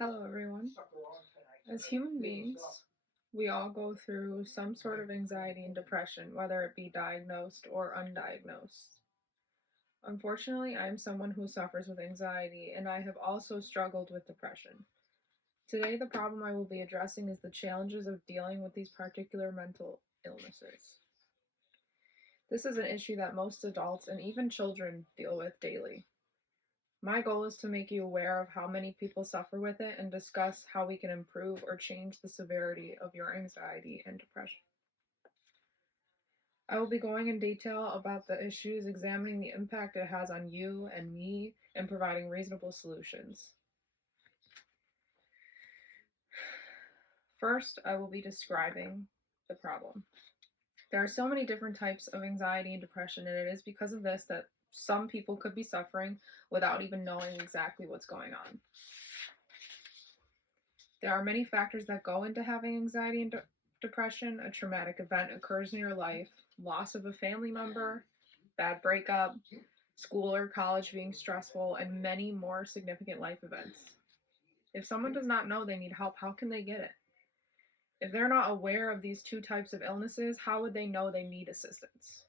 Hello, everyone. As human beings, we all go through some sort of anxiety and depression, whether it be diagnosed or undiagnosed. Unfortunately, I am someone who suffers with anxiety, and I have also struggled with depression. Today, the problem I will be addressing is the challenges of dealing with these particular mental illnesses. This is an issue that most adults and even children deal with daily. My goal is to make you aware of how many people suffer with it and discuss how we can improve or change the severity of your anxiety and depression. I will be going in detail about the issues, examining the impact it has on you and me, and providing reasonable solutions. First, I will be describing the problem. There are so many different types of anxiety and depression, and it is because of this that some people could be suffering without even knowing exactly what's going on. There are many factors that go into having anxiety and depression. A traumatic event occurs in your life, loss of a family member, bad breakup, school or college being stressful, and many more significant life events. If someone does not know they need help, how can they get it? If they're not aware of these two types of illnesses, how would they know they need assistance?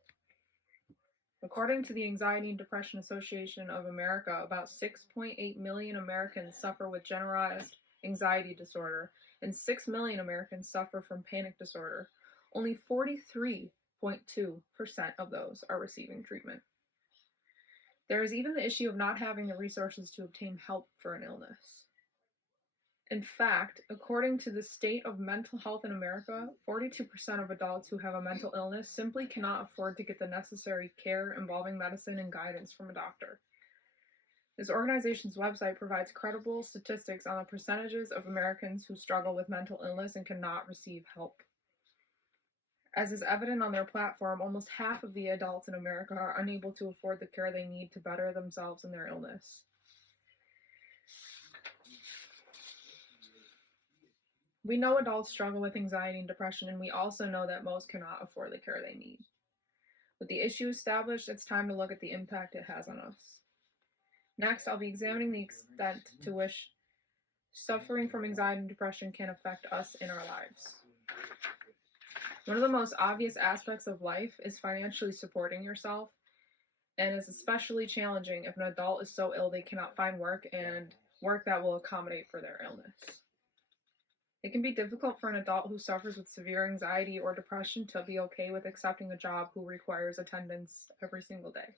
According to the Anxiety and Depression Association of America, about 6.8 million Americans suffer with generalized anxiety disorder, and 6 million Americans suffer from panic disorder. Only 43.2% of those are receiving treatment. There is even the issue of not having the resources to obtain help for an illness. In fact, according to the State of Mental Health in America, 42% of adults who have a mental illness simply cannot afford to get the necessary care involving medicine and guidance from a doctor. This organization's website provides credible statistics on the percentages of Americans who struggle with mental illness and cannot receive help. As is evident on their platform, almost half of the adults in America are unable to afford the care they need to better themselves in their illness. We know adults struggle with anxiety and depression, and we also know that most cannot afford the care they need. With the issue established, it's time to look at the impact it has on us. Next, I'll be examining the extent to which suffering from anxiety and depression can affect us in our lives. One of the most obvious aspects of life is financially supporting yourself, and is especially challenging if an adult is so ill they cannot find work and work that will accommodate for their illness. It can be difficult for an adult who suffers with severe anxiety or depression to be okay with accepting a job who requires attendance every single day.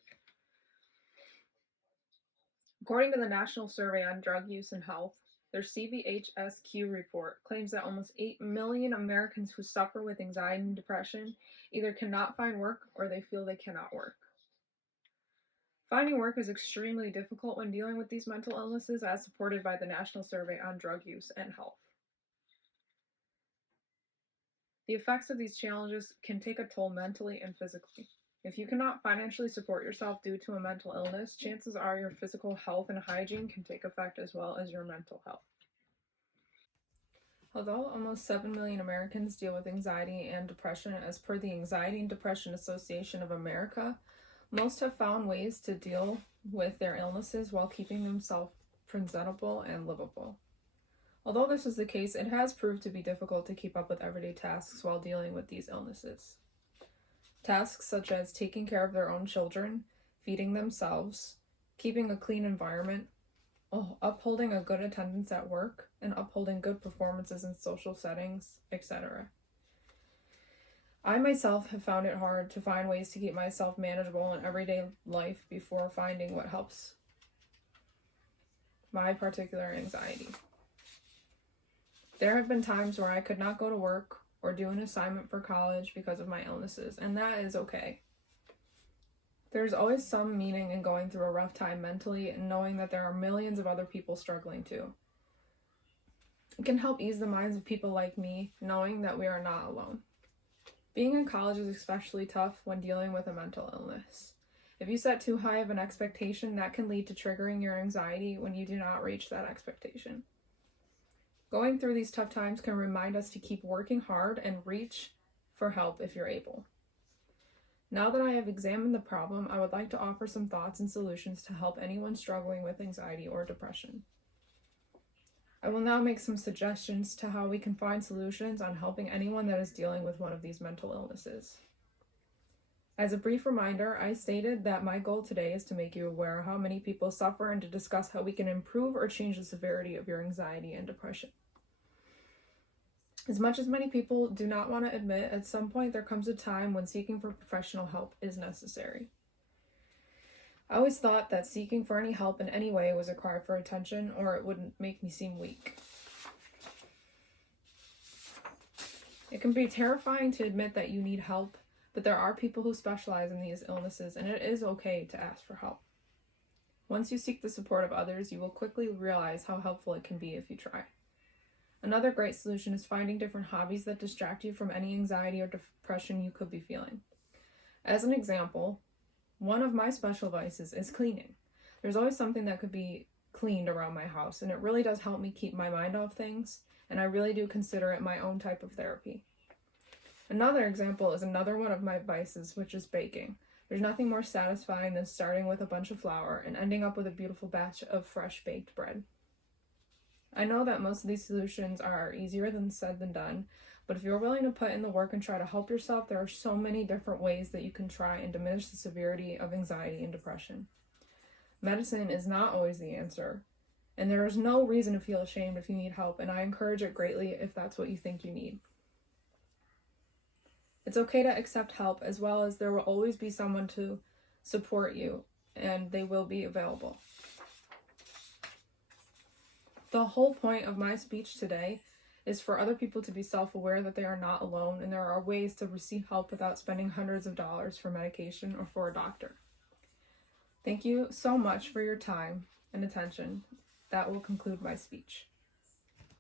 According to the National Survey on Drug Use and Health, their CVHSQ report claims that almost 8 million Americans who suffer with anxiety and depression either cannot find work or they feel they cannot work. Finding work is extremely difficult when dealing with these mental illnesses, as supported by the National Survey on Drug Use and Health. The effects of these challenges can take a toll mentally and physically. If you cannot financially support yourself due to a mental illness, chances are your physical health and hygiene can take effect as well as your mental health. Although almost 7 million Americans deal with anxiety and depression, as per the Anxiety and Depression Association of America, most have found ways to deal with their illnesses while keeping themselves presentable and livable. Although this is the case, it has proved to be difficult to keep up with everyday tasks while dealing with these illnesses. Tasks such as taking care of their own children, feeding themselves, keeping a clean environment, upholding a good attendance at work, and upholding good performances in social settings, etc. I myself have found it hard to find ways to keep myself manageable in everyday life before finding what helps my particular anxiety. There have been times where I could not go to work or do an assignment for college because of my illnesses, and that is okay. There's always some meaning in going through a rough time mentally and knowing that there are millions of other people struggling too. It can help ease the minds of people like me, knowing that we are not alone. Being in college is especially tough when dealing with a mental illness. If you set too high of an expectation, that can lead to triggering your anxiety when you do not reach that expectation. Going through these tough times can remind us to keep working hard and reach for help if you're able. Now that I have examined the problem, I would like to offer some thoughts and solutions to help anyone struggling with anxiety or depression. I will now make some suggestions to how we can find solutions on helping anyone that is dealing with one of these mental illnesses. As a brief reminder, I stated that my goal today is to make you aware of how many people suffer and to discuss how we can improve or change the severity of your anxiety and depression. As much as many people do not want to admit, at some point there comes a time when seeking for professional help is necessary. I always thought that seeking for any help in any way was a cry for attention, or it wouldn't make me seem weak. It can be terrifying to admit that you need help, but there are people who specialize in these illnesses, and it is okay to ask for help. Once you seek the support of others, you will quickly realize how helpful it can be if you try. Another great solution is finding different hobbies that distract you from any anxiety or depression you could be feeling. As an example, one of my special vices is cleaning. There's always something that could be cleaned around my house, and it really does help me keep my mind off things, and I really do consider it my own type of therapy. Another example is another one of my vices, which is baking. There's nothing more satisfying than starting with a bunch of flour and ending up with a beautiful batch of fresh baked bread. I know that most of these solutions are easier said than done, but if you're willing to put in the work and try to help yourself, there are so many different ways that you can try and diminish the severity of anxiety and depression. Medicine is not always the answer, and there is no reason to feel ashamed if you need help, and I encourage it greatly if that's what you think you need. It's okay to accept help, as well as there will always be someone to support you, and they will be available. The whole point of my speech today is for other people to be self-aware that they are not alone, and there are ways to receive help without spending hundreds of dollars for medication or for a doctor. Thank you so much for your time and attention. That will conclude my speech.